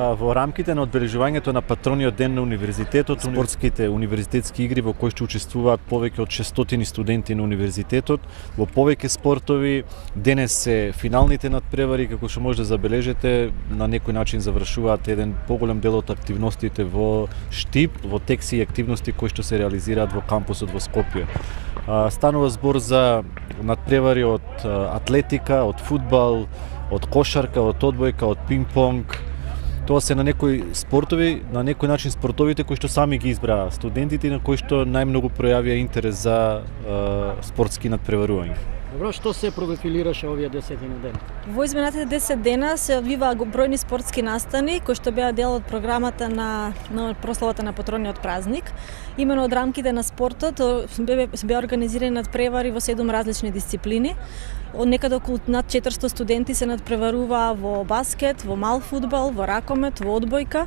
Во рамките на одбележувањето на патрониот ден на универзитетот, спортските универзитетски игри во кои што учествуваат повеќе од 600 студенти на универзитетот, во повеќе спортови, денес се финалните надпревари, како што може да забележите, на некој начин завршуваат еден поголем дел од активностите во Штип, во текси и активности кои што се реализираат во кампусот во Скопје. Станува збор за надпревари од атлетика, од фудбал, од кошарка, од одбојка, од пинг-понг. Тоа се на некои спортови, на некој начин спортовите кои што сами ги избраа студентите и на кои што најмногу пројавија интерес за спортски надпреварувања. Добро, што се профилираше овие 10 дена? Во изминатите 10 дена се одвиваа бројни спортски настани кои што беа дел од програмата на прославата на патрониот празник. Имено од рамките на спортот се беа организирани надпревари во 7 различни дисциплини. Некаде околу над 400 студенти се надпреваруваа во баскет, во мал фудбал, во ракомет, во одбојка.